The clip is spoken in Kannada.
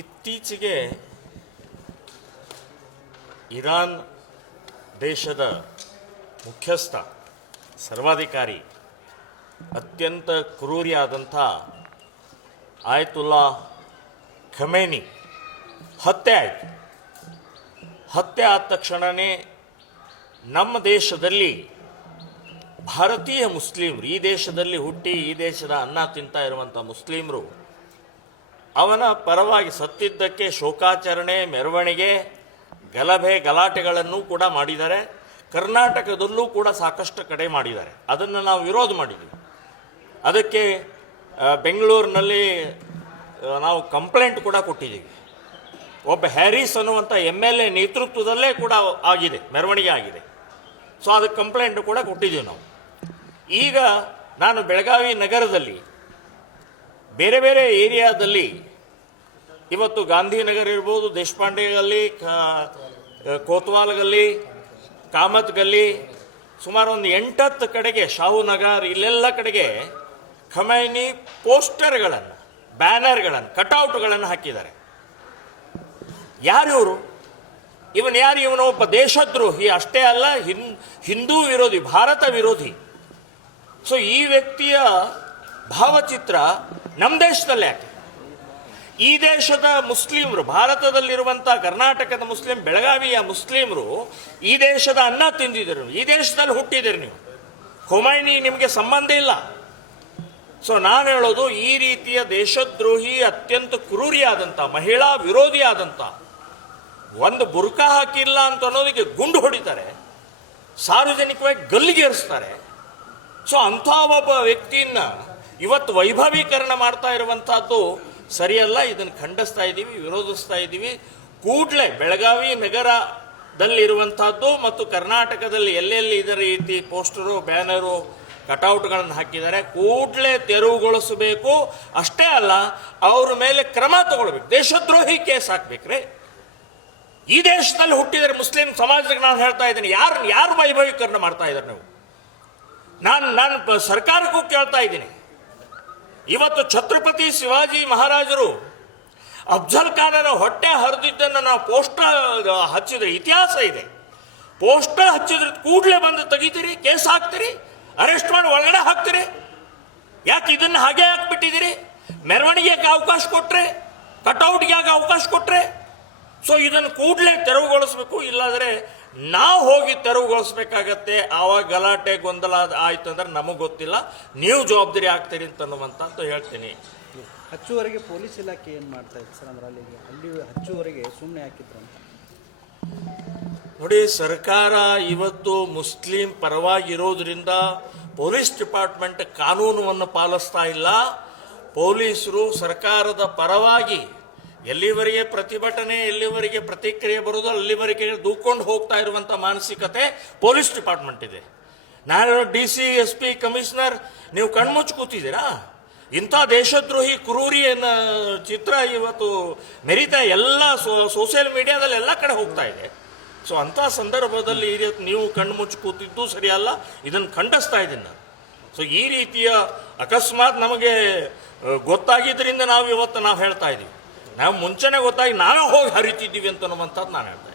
ಇತ್ತೀಚೆಗೆ ಇರಾನ್ ದೇಶದ ಮುಖ್ಯಸ್ಥ ಸರ್ವಾಧಿಕಾರಿ ಅತ್ಯಂತ ಕ್ರೂರಿಯಾದಂಥ ಆಯತುಲ್ಲಾ ಖಮೇನಿ ಹತ್ಯೆ ಆಯಿತು. ಹತ್ಯೆ ಆದ ತಕ್ಷಣವೇ ನಮ್ಮ ದೇಶದಲ್ಲಿ ಭಾರತೀಯ ಮುಸ್ಲಿಮರು, ಈ ದೇಶದಲ್ಲಿ ಹುಟ್ಟಿ ಈ ದೇಶದ ಅನ್ನ ತಿಂತಾ ಇರುವಂಥ ಮುಸ್ಲಿಮರು ಅವನ ಪರವಾಗಿ ಸತ್ತಿದ್ದಕ್ಕೆ ಶೋಕಾಚರಣೆ, ಮೆರವಣಿಗೆ, ಗಲಭೆ ಗಲಾಟೆಗಳನ್ನು ಕೂಡ ಮಾಡಿದ್ದಾರೆ. ಕರ್ನಾಟಕದಲ್ಲೂ ಕೂಡ ಸಾಕಷ್ಟು ಕಡೆ ಮಾಡಿದ್ದಾರೆ. ಅದನ್ನು ನಾವು ವಿರೋಧ ಮಾಡಿದ್ದೀವಿ. ಅದಕ್ಕೆ ಬೆಂಗಳೂರಿನಲ್ಲಿ ನಾವು ಕಂಪ್ಲೇಂಟ್ ಕೂಡ ಕೊಟ್ಟಿದ್ದೀವಿ. ಒಬ್ಬ ಹ್ಯಾರಿಸ್ ಅನ್ನುವಂಥ MLA ನೇತೃತ್ವದಲ್ಲೇ ಕೂಡ ಆಗಿದೆ, ಮೆರವಣಿಗೆ ಆಗಿದೆ. ಸೊ ಅದಕ್ಕೆ ಕಂಪ್ಲೇಂಟ್ ಕೂಡ ಕೊಟ್ಟಿದ್ದೀವಿ ನಾವು. ಈಗ ನಾನು ಬೆಳಗಾವಿ ನಗರದಲ್ಲಿ ಬೇರೆ ಬೇರೆ ಏರಿಯಾದಲ್ಲಿ ಇವತ್ತು ಗಾಂಧಿನಗರ ಇರ್ಬೋದು, ದೇಶಪಾಂಡೆ ಗಲ್ಲಿ, ಕೋತ್ವಾಲ್ ಗಲ್ಲಿ, ಕಾಮತ್ ಗಲ್ಲಿ, ಸುಮಾರು ಒಂದು 8-10 ಕಡೆಗೆ, ಶಾಹುನಗರ್, ಇಲ್ಲೆಲ್ಲ ಕಡೆಗೆ ಖಮೈನಿ ಪೋಸ್ಟರ್ಗಳನ್ನು, ಬ್ಯಾನರ್ಗಳನ್ನು, ಕಟೌಟ್ಗಳನ್ನು ಹಾಕಿದ್ದಾರೆ. ಯಾರಿವರು? ಇವನು ಒಬ್ಬ ದೇಶದ್ರೋಹಿ ಅಷ್ಟೇ ಅಲ್ಲ, ಹಿಂದೂ ವಿರೋಧಿ, ಭಾರತ ವಿರೋಧಿ. ಸೊ ಈ ವ್ಯಕ್ತಿಯ ಭಾವಚಿತ್ರ ನಮ್ಮ ದೇಶದಲ್ಲೇ ಯಾಕೆ? ಈ ದೇಶದ ಮುಸ್ಲಿಮರು, ಭಾರತದಲ್ಲಿರುವಂಥ ಕರ್ನಾಟಕದ ಮುಸ್ಲಿಂ, ಬೆಳಗಾವಿಯ ಮುಸ್ಲಿಮರು ಈ ದೇಶದ ಅನ್ನ ತಿಂದಿದ್ದೀರಿ, ಈ ದೇಶದಲ್ಲಿ ಹುಟ್ಟಿದ್ದೀರಿ ನೀವು. ಖೊಮೈನಿ ನಿಮಗೆ ಸಂಬಂಧ ಇಲ್ಲ. ಸೊ ನಾನು ಹೇಳೋದು, ಈ ರೀತಿಯ ದೇಶದ್ರೋಹಿ, ಅತ್ಯಂತ ಕ್ರೂರಿಯಾದಂಥ, ಮಹಿಳಾ ವಿರೋಧಿಯಾದಂಥ, ಒಂದು ಬುರ್ಕಾ ಹಾಕಿಲ್ಲ ಅಂತ ಅನ್ನೋದಕ್ಕೆ ಗುಂಡು ಹೊಡಿತಾರೆ, ಸಾರ್ವಜನಿಕವಾಗಿ ಗಲ್ಲಿಗೇರಿಸ್ತಾರೆ. ಸೊ ಅಂಥ ಒಬ್ಬ ವ್ಯಕ್ತಿಯನ್ನ ಇವತ್ತು ವೈಭವೀಕರಣ ಮಾಡ್ತಾ ಇರುವಂಥದ್ದು ಸರಿಯಲ್ಲ. ಇದನ್ನು ಖಂಡಿಸ್ತಾ ಇದ್ದೀವಿ, ವಿರೋಧಿಸ್ತಾ ಇದ್ದೀವಿ. ಕೂಡಲೇ ಬೆಳಗಾವಿ ನಗರದಲ್ಲಿರುವಂಥದ್ದು ಮತ್ತು ಕರ್ನಾಟಕದಲ್ಲಿ ಎಲ್ಲೆಲ್ಲಿ ಇದರ ರೀತಿ ಪೋಸ್ಟರು, ಬ್ಯಾನರು, ಕಟೌಟ್ಗಳನ್ನು ಹಾಕಿದ್ದಾರೆ, ಕೂಡಲೇ ತೆರವುಗೊಳಿಸಬೇಕು. ಅಷ್ಟೇ ಅಲ್ಲ, ಅವ್ರ ಮೇಲೆ ಕ್ರಮ ತಗೊಳ್ಬೇಕು, ದೇಶದ್ರೋಹಿ ಕೇಸ್ ಹಾಕ್ಬೇಕ್ರಿ. ಈ ದೇಶದಲ್ಲಿ ಹುಟ್ಟಿದರೆ ಮುಸ್ಲಿಂ ಸಮಾಜಕ್ಕೆ ನಾನು ಹೇಳ್ತಾ ಇದ್ದೀನಿ, ಯಾರು ವೈಭವೀಕರಣ ಮಾಡ್ತಾ ಇದ್ದಾರೆ ನೀವು? ನಾನು ಸರ್ಕಾರಕ್ಕೂ ಕೇಳ್ತಾ ಇದ್ದೀನಿ. ಇವತ್ತು ಛತ್ರಪತಿ ಶಿವಾಜಿ ಮಹಾರಾಜರು ಅಫ್ಜಲ್ ಖಾನನ ಹೊಟ್ಟೆ ಹರಿದಿದ್ದನ್ನು ನಾವು ಪೋಸ್ಟರ್ ಹಚ್ಚಿದ್ರೆ ಇತಿಹಾಸ ಇದೆ. ಪೋಸ್ಟರ್ ಹಚ್ಚಿದ್ರೆ ಕೂಡಲೇ ಬಂದು ತೆಗಿತೀರಿ, ಕೇಸ್ ಹಾಕ್ತೀರಿ, ಅರೆಸ್ಟ್ ಮಾಡಿ ಒಳಗಡೆ ಹಾಕ್ತೀರಿ. ಯಾಕೆ ಇದನ್ನು ಹಾಗೆ ಹಾಕ್ಬಿಟ್ಟಿದ್ದೀರಿ? ಮೆರವಣಿಗೆಗೆ ಅವಕಾಶ ಕೊಟ್ರೆ, ಕಟೌಟ್ಗೆ ಯಾಕೆ ಅವಕಾಶ ಕೊಟ್ರೆ? ಸೊ ಇದನ್ನು ಕೂಡಲೇ ತೆರವುಗೊಳಿಸ್ಬೇಕು. ಇಲ್ಲಾಂದರೆ ನಾವು ಹೋಗಿ ತೆರವುಗೊಳಿಸ್ಬೇಕಾಗತ್ತೆ. ಆವಾಗ ಗಲಾಟೆ ಗೊಂದಲ ಆಯ್ತು ಅಂದ್ರೆ ನಮಗೆ ಗೊತ್ತಿಲ್ಲ, ನೀವು ಜವಾಬ್ದಾರಿ ಆಗ್ತೀರಿ ಅಂತ ಹೇಳ್ತೀನಿ. ಹಚ್ಚುವರೆಗೆ ಪೊಲೀಸ್ ಇಲಾಖೆ ಏನು ಮಾಡ್ತಾ ಇತ್ತು ಸರ್? ಅಂದ್ರೆ ಅಲ್ಲಿ ಹಚ್ಚುವರೆಗೆ ಸುಮ್ಮನೆ ಹಾಕಿದ್ರು ಅಂತ ನೋಡಿ. ಸರ್ಕಾರ ಇವತ್ತು ಮುಸ್ಲಿಂ ಪರವಾಗಿರೋದ್ರಿಂದ ಪೊಲೀಸ್ ಡಿಪಾರ್ಟ್ಮೆಂಟ್ ಕಾನೂನನ್ನು ಪಾಲಿಸ್ತಾ ಇಲ್ಲ. ಪೊಲೀಸರು ಸರ್ಕಾರದ ಪರವಾಗಿ ಎಲ್ಲಿವರೆಗೆ ಪ್ರತಿಭಟನೆ, ಎಲ್ಲಿವರೆಗೆ ಪ್ರತಿಕ್ರಿಯೆ ಬರೋದು ಅಲ್ಲಿವರೆಗೆ ದೂಕೊಂಡು ಹೋಗ್ತಾ ಇರುವಂಥ ಮಾನಸಿಕತೆ ಪೊಲೀಸ್ ಡಿಪಾರ್ಟ್ಮೆಂಟ್ ಇದೆ. ನಾನು DC, SP, ಕಮಿಷನರ್, ನೀವು ಕಣ್ಮುಚ್ಚು ಕೂತಿದ್ದೀರಾ? ಇಂಥ ದೇಶದ್ರೋಹಿ ಕ್ರೂರಿ ಚಿತ್ರ ಇವತ್ತು ಮೆರಿತಾ ಎಲ್ಲ ಸೋಷಿಯಲ್ ಮೀಡಿಯಾದಲ್ಲಿ ಎಲ್ಲ ಕಡೆ ಹೋಗ್ತಾ ಇದೆ. ಸೊ ಅಂಥ ಸಂದರ್ಭದಲ್ಲಿ ನೀವು ಕಣ್ಣು ಮುಚ್ಚಿ ಕೂತಿದ್ದು ಸರಿಯಲ್ಲ, ಇದನ್ನು ಖಂಡಿಸ್ತಾ ಇದ್ದೀನಿ ನಾನು. ಸೊ ಈ ರೀತಿಯ ಅಕಸ್ಮಾತ್ ನಮಗೆ ಗೊತ್ತಾಗಿದ್ದರಿಂದ ನಾವು ಹೇಳ್ತಾ ಇದ್ದೀವಿ. ನಾವು ಮುಂಚೆನೇ ಗೊತ್ತಾಗಿ ನಾವೇ ಹೋಗಿ ಹರಿತಿದ್ದೀವಿ ಅನ್ನುವಂಥದ್ದು ನಾನು ಹೇಳ್ತಾ ಇದ್ದೀನಿ.